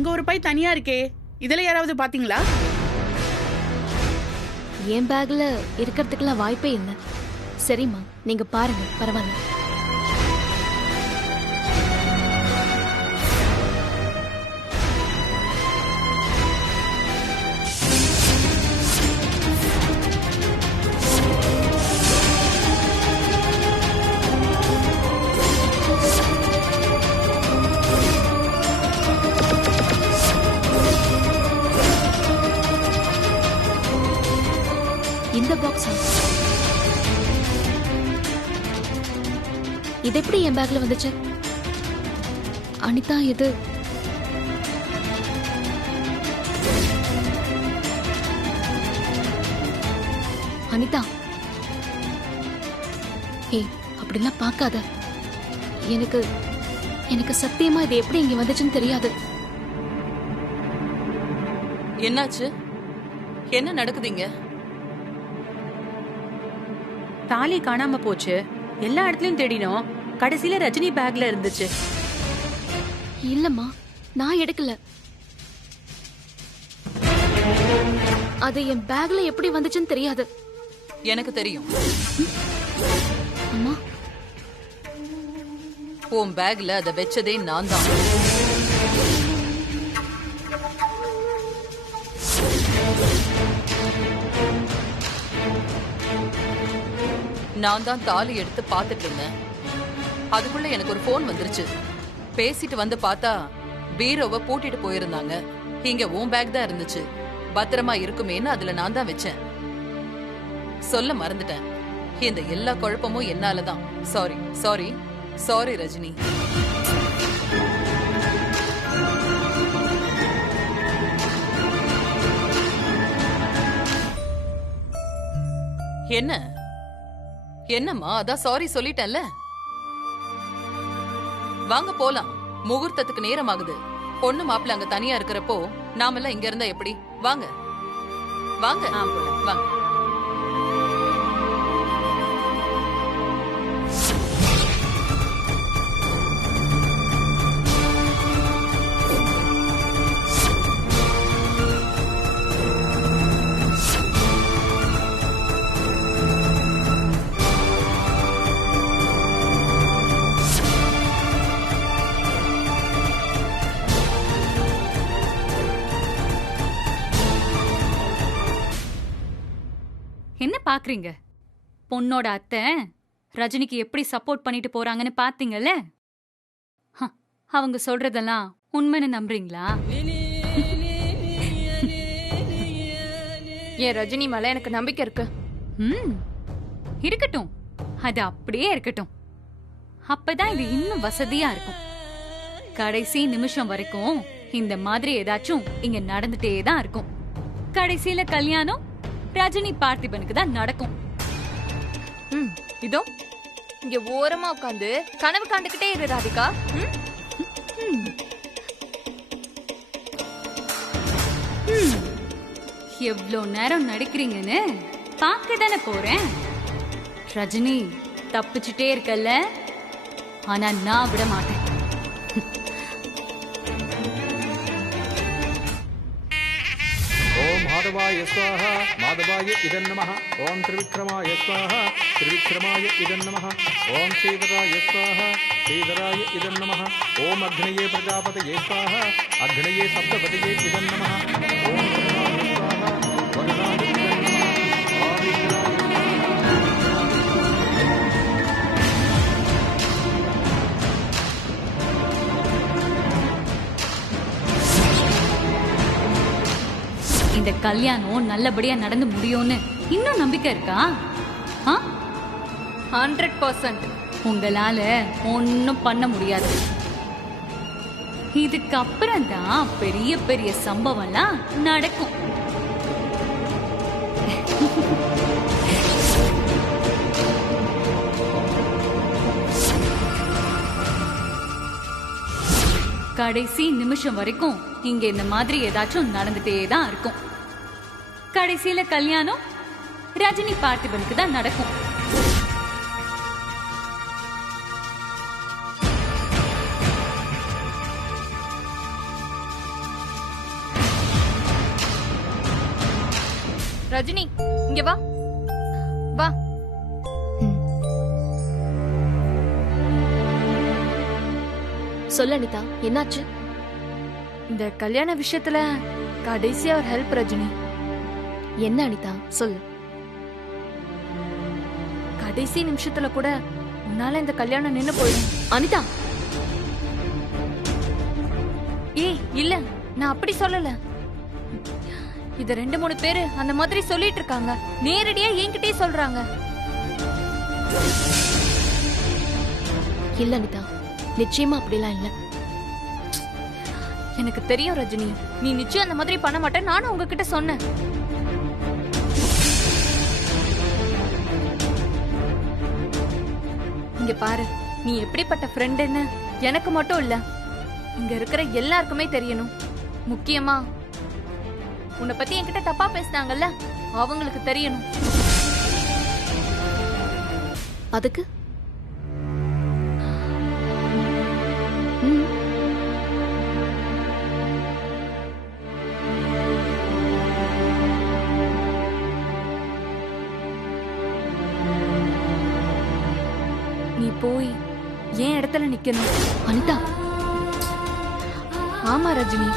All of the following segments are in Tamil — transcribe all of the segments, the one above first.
இங்க ஒரு பை தனியா இருக்கே, இதுல யாராவது பாத்தீங்களா? என் பேக்ல இருக்கிறதுக்கெல்லாம் வாய்ப்பே இல்லை. சரிம்மா, நீங்க பாருங்க, பரவாயில்ல. இந்த பாக்ஸா? இது எப்படி என் பேக்ல வந்துச்சு? அனிதா, இது அனிதா. ஏய், அப்படிலாம் பார்க்காத. எனக்கு எனக்கு சத்தியமா இது எப்படி இங்க வந்துச்சுன்னு தெரியாது. என்னாச்சு? என்ன நடக்குதுங்க? தாலி காணாம போச்சு. எல்லா இடத்துலயும் தேடினோம். கடைசியில ரஜினி பேக்ல இருந்துச்சு. இல்லம்மா, நான் எடுக்கல. அது என் பேக்ல எப்படி வந்துச்சுன்னு தெரியாது. எனக்கு தெரியும். அம்மா, உன் பேக்ல அத வெச்சதே நான் தான். நான் தான் தாலி எடுத்து பாத்துட்டு இருந்தேன். அதுக்குள்ள எனக்கு ஒரு போன் வந்துருச்சு. பேசிட்டு வந்து பார்த்தா பீரோவை பூட்டிட்டு போயிருந்தாங்க. இங்க உன் பேக் தான் இருந்துச்சு. பத்திரமா இருக்குமேன்னு அதுல நான் தான் வச்சேன். சொல்ல மறந்துட்டேன். இந்த எல்லா குழப்பமும் என்னாலதான். Sorry sorry sorry Rajini. என்ன என்னம்மா? அதான் சாரி சொல்லிட்டேன்ல. வாங்க போலாம். முகூர்த்தத்துக்கு நேரம் ஆகுது. பொண்ணு மாப்பிள்ள அங்க தனியா இருக்கிறப்போ நாமெல்லாம் இங்க இருந்தா எப்படி? வாங்க வாங்க வாங்க. என்ன பாக்குறீங்க? பொண்ணோட அத்தை ரஜினிக்கு எப்படி சப்போர்ட் பண்ணிட்டு போறாங்கன்னு பாத்தீங்கல்ல? அவங்க சொல்றதெல்லாம் உண்மைன்னு நம்புறீங்களா? ஏன் ரஜினி மேல எனக்கு நம்பிக்கை இருக்கு. இருக்கட்டும், அது அப்படியே இருக்கட்டும். அப்பதான் இது இன்னும் வசதியா இருக்கும். கடைசி நிமிஷம் வரைக்கும் இந்த மாதிரி ஏதாச்சும் இங்க நடந்துட்டே தான் இருக்கும். கடைசியில கல்யாணம் ரஜினி பார்த்திபனுக்கு தான் நடக்கும். இதோ இங்க ஓரமா உட்காந்து கனவு காண்டுகிட்டே இரு ராதிகா. எவ்வளவு நேரம் நடிக்கிறீங்கன்னு பார்க்க தானே போறேன். ரஜினி தப்பிச்சுட்டே இருக்கல்ல, ஆனா நான் விட மாட்டேன். ओम माधवाय स्वाहा माधवाय इदं नमः। ओम त्रिविक्रमाय स्वाहा त्रिविक्रमाय इदं नमः। ओम श्रीधराय स्वाहा श्रीधराय इदं नमः। ओम अग्नये प्रजापतये स्वाहा अग्नये सप्तपतये इदं नमः। ओम वरुणाय स्वाहा वरुणाय इदं नमः। आदित्याय இந்த கல்யாணம் நல்லபடியா நடந்து முடியும்னு இன்னும் நம்பிக்கை இருக்கா? 100%. உங்களால ஒன்னும் பண்ண முடியாது. இதுக்கு அப்புறம் தான் பெரிய பெரிய சம்பவம்லாம் நடக்கும். கடைசி நிமிஷம் வரைக்கும் இங்க இந்த மாதிரி ஏதாச்சும் நடந்துட்டே தான் இருக்கும். கடைசியில கல்யாணம் ரஜினி பார்த்திபனுக்கு தான் நடக்கும். ரஜினி இங்க வா வா. சொல்ல அனிதா, என்னாச்சு? இந்த கல்யாண விஷயத்துல கடைசியா ஒரு ஹெல்ப் ரஜினி. என்ன அனிதா, சொல்லு. கடைசி நிமிஷத்துல கூட உன்னால இந்த கல்யாணம் நின்னு போயிடும். அனிதா, ஏய் இல்ல, நான் அப்படி சொல்லல. இத 2-3 பேரு அந்த மாதிரி சொல்லிட்டு இருக்காங்க. நேரடியா என்கிட்டயே சொல்றாங்க. இல்ல அனிதா, நிச்சயமா அப்படிலாம் இல்ல. எனக்கு தெரியும் ரஜினி, நீ நிச்சயம் அந்த மாதிரி பண்ண மாட்டே. நானும் உங்ககிட்ட சொன்னேன். இங்க பாரு, நீ எப்படிப்பட்ட ஃப்ரெண்டுன்னு எனக்கு மட்டும் இல்ல, இங்க இருக்கிற எல்லாருக்குமே தெரியணும். முக்கியமா உன்னை பத்தி என்கிட்ட தப்பா பேசினாங்கல்ல, அவங்களுக்கு தெரியணும். அதுக்கு நீ போய் ஏன் இடத்துல நிக்கணும். அனிதா, ஆமா ரஜினி,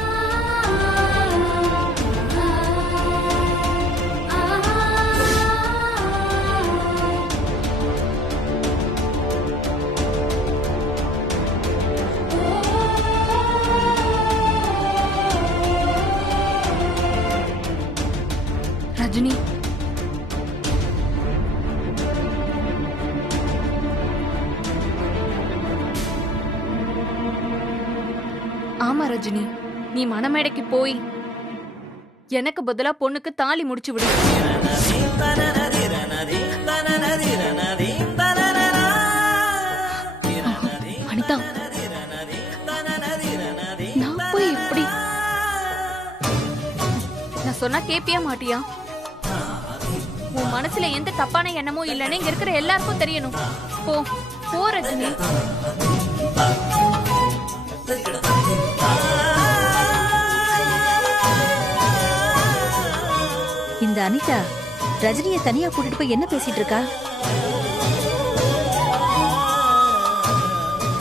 ரஜினி ஆமா ரஜினி, நீ மணமேடைக்கு போய் எனக்கு பதிலா பொண்ணுக்கு தாலி முடிச்சு விடு. அனிதா, நான் போய் எப்படி? நான் சொன்னா கேப்பியா மாட்டியா? உன் மனசுல எந்த தப்பான எண்ணமும் இல்லைன்னு இங்க இருக்கிற எல்லாருக்கும் தெரியணும். போ போ ரஜினி. இந்த அனிதா ரஜினியை தனியா கூட்டிட்டு போய் என்ன பேசிட்டு இருக்கா?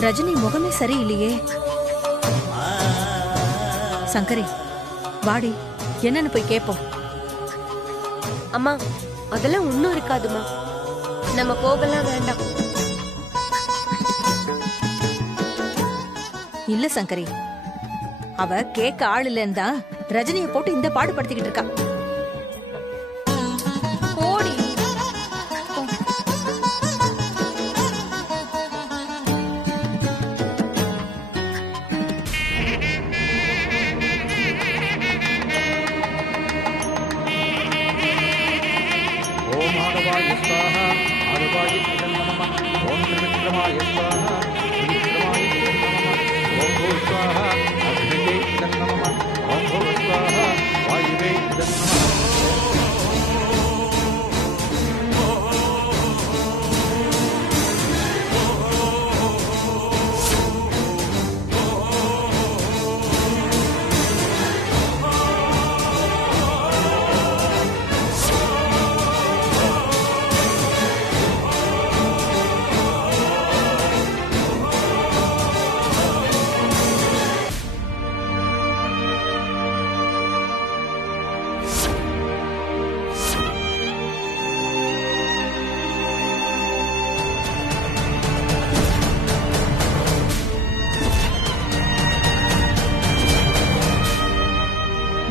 ரஜினி முகமே சரியில்லையே. சங்கரி, வாடி, என்னன்னு போய் கேப்போம். அம்மா, அதெல்லாம் ஒண்ணும் இருக்காதுமா, நம்ம போகலாம், வேண்டாம். இல்ல சங்கரி, அவ கேட்க ஆள் இல்லைன்னு ரஜினியை போட்டு இந்த பாடுபடுத்திக்கிட்டு இருக்கா. போடி. ஓம் ஆதவாய ஸ்வாஹா, ஆதவாய இதம் நமः. ஓம் திரிவிக்ரமாய ஸ்வாஹா, திரிவிக்ரமாய இதம் நமः. ஓம் பூ ஸ்வாஹா, அக்னியே இதம் நமः. ஓம் பூ ஸ்வாஹா, வாயுவே இதம் நமः.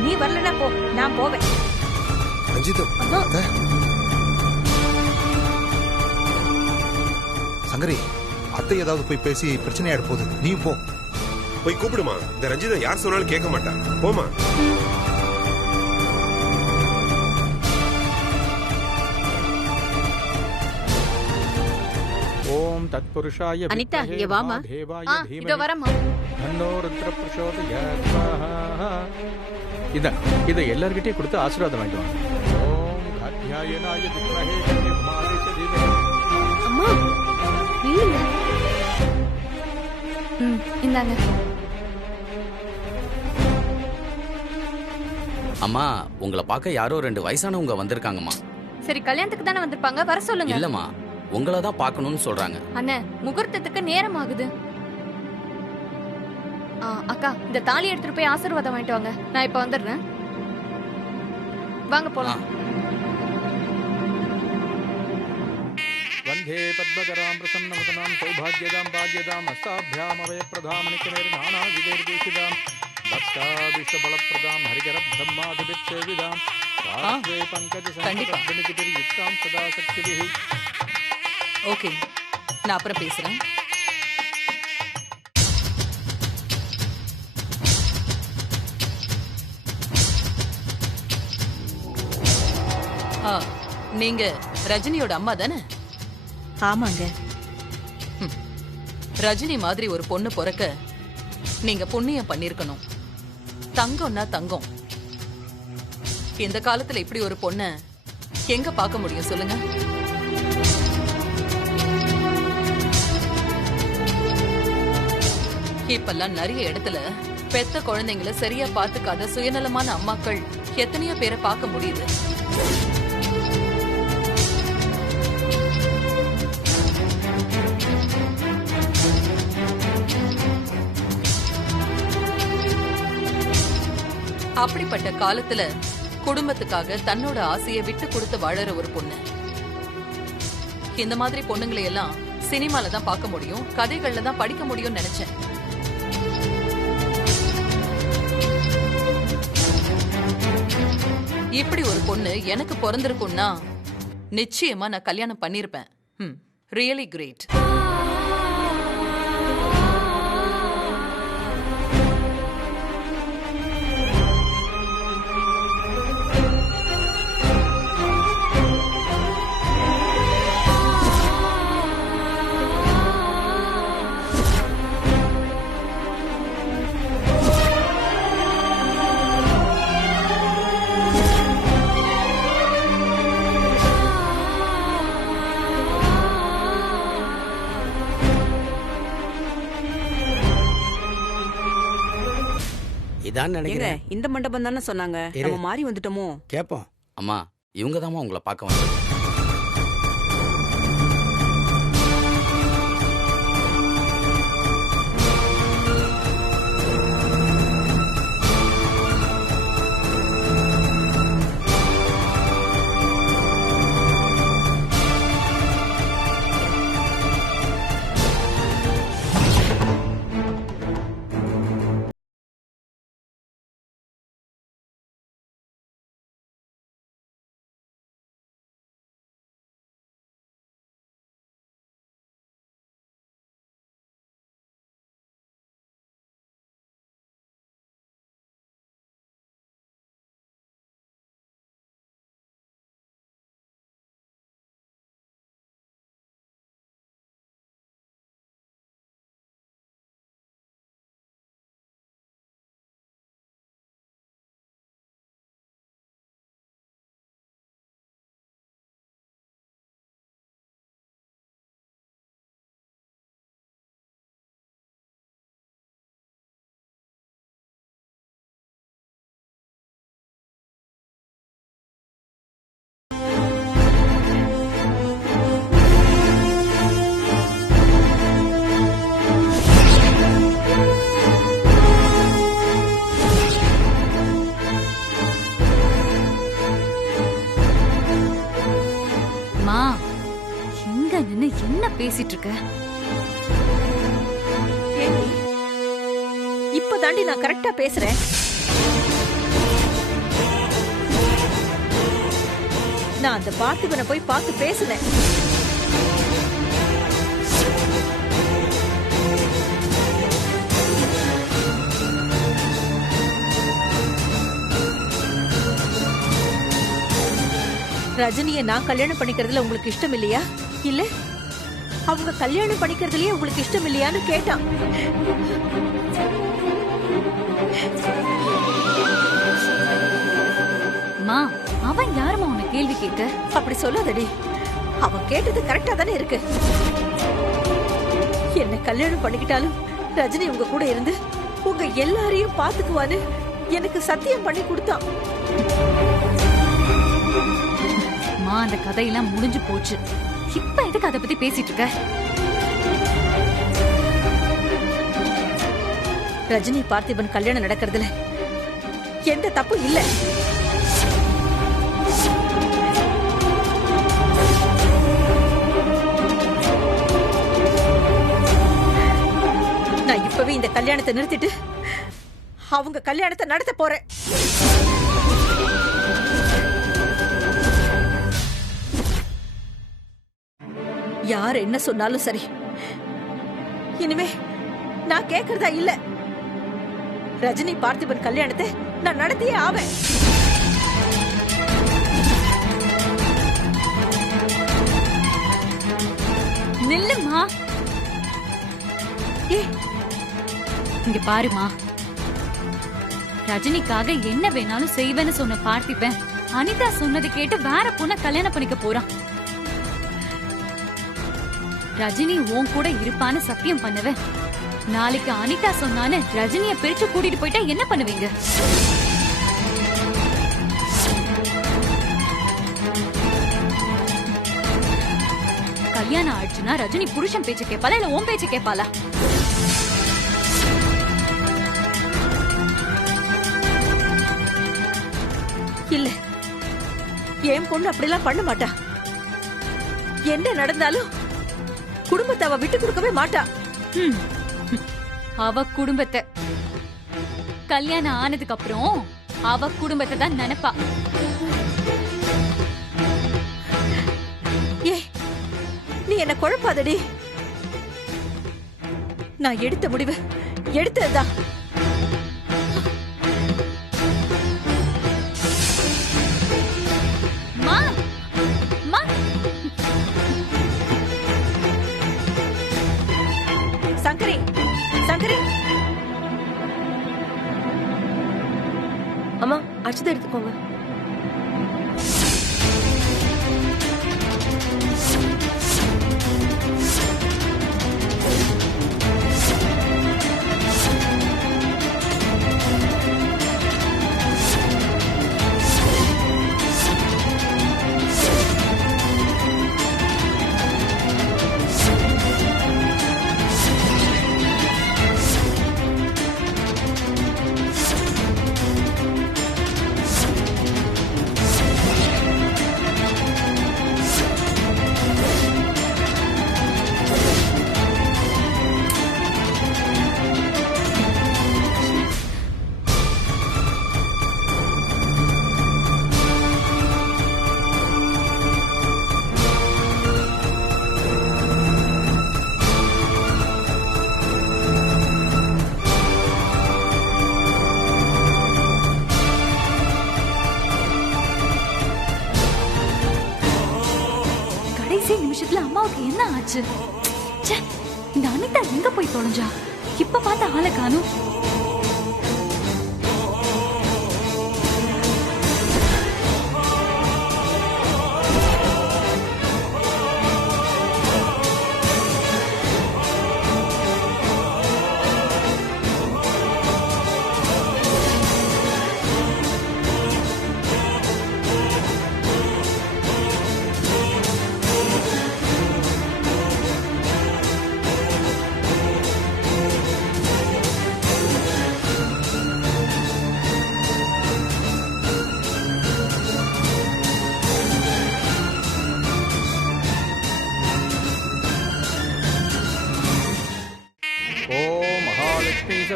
நீ வரலனா போ, நான் போவேன். ரஞ்சிதம், சங்கரி, அத்தை ஏதாவது போய் பேசி பிரச்சனையாட போகுது. நீ போ. போய் கூப்பிடுமா. இந்த ரஞ்சிதா யார் சொன்னாலும் கேட்க மாட்டா. போமா. ஓம் தத்புருஷாய அனிதா, வித்மஹே இங்க வாமா. மகாதேவாய இதோ தீமஹி வரமா. தன்னோ ருத்ர பிரசோதயாத் ஸ்வாஹா. இதை எல்லார்கிட்டயும் கொடுத்து ஆசீர்வாதம் வாங்கிட்டு வாங்க. ஓம் காத்யாயனாய வித்மஹே கன்யகுமாரேஷ தீமஹி. அம்மா, இல்லைங்க. இந்தாங்க. அம்மா உங்களை பார்க்க யாரோ 2 வயசானவங்க வந்திருக்காங்கம்மா. சரி, கல்யாணத்துக்கு தானே வந்திருப்பாங்க, வர சொல்லுங்க. இல்லம்மா, உங்களை தான் பார்க்கணும்னு சொல்றாங்க. அண்ணே, முகூர்த்தத்துக்கு நேரம் ஆகுது. அக்கா, இந்த தாலி எடுத்துட்டு போய் ஆசீர்வாதம் வாங்கிட்டு வாங்க. நான் இப்ப வந்துடுறேன். வாங்க போலாம். वंदे पद्मकरां प्रसन्नवदनां सौभाग्यदां भाग्यदां हस्ताभ्याम् अभयप्रधामणिकमेर्नानाविधैर्भूषितां भक्ताभिष्टबलप्रदां हरिकरब्रह्मादिभिर्सेविदां राष्ट्रे पङ्कजसंयुक्तां सदा शक्तिभिः. ஓகே, நான் அப்புறம் பேசுறேன். நீங்க ரஜினியோட அம்மா தானே? ஆமாங்க. ரஜினி மாதிரி ஒரு பொண்ணு பிறக்க நீங்க புண்ணியம் பண்ணிருக்கணும். தங்கம்னா தங்கம். இந்த காலத்துல இப்படி ஒரு பொண்ண எங்க பார்க்க முடியும் சொல்லுங்க? இப்பெல்லாம் நிறைய இடத்துல பெத்த குழந்தைங்களை சரியா பாத்துக்காத சுயநலமான அம்மாக்கள் எத்தனையோ பேரை பார்க்க முடியுது. அப்படிப்பட்ட காலத்துல குடும்பத்துக்காக தன்னோட ஆசையை விட்டு கொடுத்து வாழற ஒரு பொண்ணு. இந்த மாதிரி பொண்ணுங்களை எல்லாம் சினிமால தான் பார்க்க முடியும், கதைகள்ல தான் படிக்க முடியும்னு நினைச்சேன். இப்படி ஒரு பொண்ணு எனக்கு பிறந்திருக்கும்னா நிச்சயமா நான் கல்யாணம் பண்ணிருப்பேன். Really great. இதான் நினைக்கிறேன். இந்த மண்டபம் தானே சொன்னாங்க, நம்ம மாறி வந்துட்டோமோ? கேப்போம். அம்மா, இவங்க தாம்மா உங்களை பார்க்க வந்தாங்க. என்ன பேசிட்டு இருக்க? இப்ப தாண்டி நான் கரெக்டா பேசுறேன். நான் அந்த பார்த்திபனை போய் பார்த்து பேசுனேன். ரஜினியை நான் கல்யாணம் பண்ணிக்கிறதுல உங்களுக்கு இஷ்டம் இல்லையா? இல்ல அவங்க கல்யாணம் பண்ணிக்கிறதுலயே உங்களுக்கு இஷ்டம் இல்லையான்னு கேட்டான். மா, அவன் யாருமா உன்னை கேள்வி கேட்க? அப்படி சொல்லாதடி. அவன் கேட்டது கரெக்டா தானே இருக்கு. என்ன கல்யாணம் பண்ணிக்கிட்டாலும் ரஜினி உங்க கூட இருந்து உங்க எல்லாரையும் பாத்துக்குவான்னு எனக்கு சத்தியம் பண்ணி கொடுத்தான். மா, அந்த கதையெல்லாம் முடிஞ்சு போச்சு. இப்ப எதுக்கு அதை பத்தி பேசிட்டு இருக்க? ரஜினி பார்த்திபன் கல்யாணம் நடக்கிறதுல எந்த தப்பு இல்ல. நான் இப்பவே இந்த கல்யாணத்தை நிறுத்திட்டு அவங்க கல்யாணத்தை நடத்த போறேன். யார் என்ன சொன்னாலும் சரி, இனிமே நான் கேக்குறதா இல்ல. ரஜினி பார்த்திபன் கல்யாணத்தை நான் நடத்தியே ஆவேன். நில்லுமா. இங்க பாருமா, ரஜினிக்காக என்ன வேணாலும் செய்வேன்னு சொன்ன பார்த்திபன் அனிதா சொன்னது கேட்டு வேற பொண்ண கல்யாணம் பண்ணிக்க போறான். ரஜினி உன் கூட இருப்பான்னு சத்தியம் பண்ணுவேன். நாளைக்கு அனிதா சொன்னான்னு ரஜினிய பிரிச்சு கூட்டிட்டு போயிட்டா என்ன பண்ணுவீங்க? கல்யாணம் ஆயிடுச்சுன்னா ரஜினி புருஷன் பேச்சு கேட்பாளா இல்ல உன் பேச்சு கேட்பாளா? இல்ல, என் பொண்ணு அப்படிலாம் பண்ண மாட்டா. என்ன நடந்தாலும் குடும்பத்தை அவ விட்டு கொடுக்கவே மாட்டா. அவ குடும்பத்தை கல்யாணம் ஆனதுக்கு அப்புறம் அவ குடும்பத்தை தான் நினைப்பா. ஏ, நீ என்ன குழப்பாதடி. நான் எடுத்த முடிவு எடுத்ததுதான். சங்கரி, சங்கரி. அம்மா, அச்சதை எடுத்துக்கோங்க. நிமிஷத்துல அம்மாவுக்கு என்ன ஆச்சு? இந்த அனிதா எங்க போய் தொலைஞ்சா? இப்ப பார்த்த ஆளை காணும்.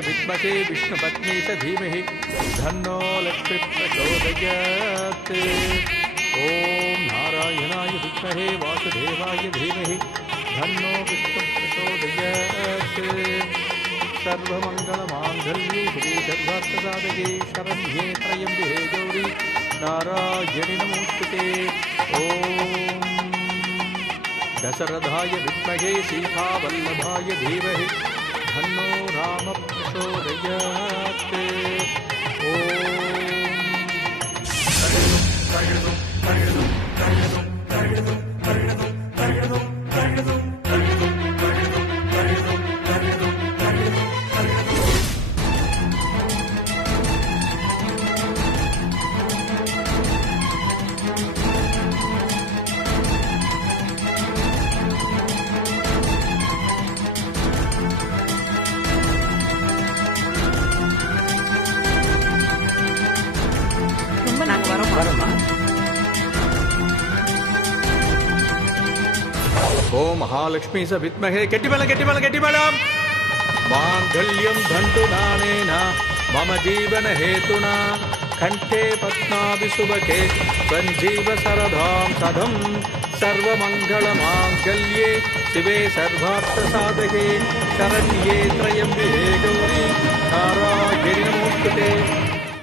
विद्महे विष्णुपत्नी च धीमहि धन्नो लक्ष्मी प्रचोदयात्। ओम नारायणाय विद्महे वासुदेवाय धीमहि धन्नो विष्णु प्रचोदयात्। सर्वमंगलमांगल्ये शिवे सर्वार्थसाधके शरण्ये त्र्यम्बके गौरी नारायणि नमोस्तुते। ओम दशरथाय विद्महे सीतावल्लभाय धीमहि धन्नो राम प्रचोदयात्। ఓం మహాలక్ష్మీ స విద్మహే గట్టిబలం మాంగళ్యం దంతునానేన మమ జీవన హేతునా కంఠే పద్మాభి సుభగే సంజీవ సరదాం సదం సర్వమంగళమాంగళ్యే శివే సర్వార్థ సాధకే శరణ్యే త్రయంబికే గౌరీ నారాయణి నమోస్తుతే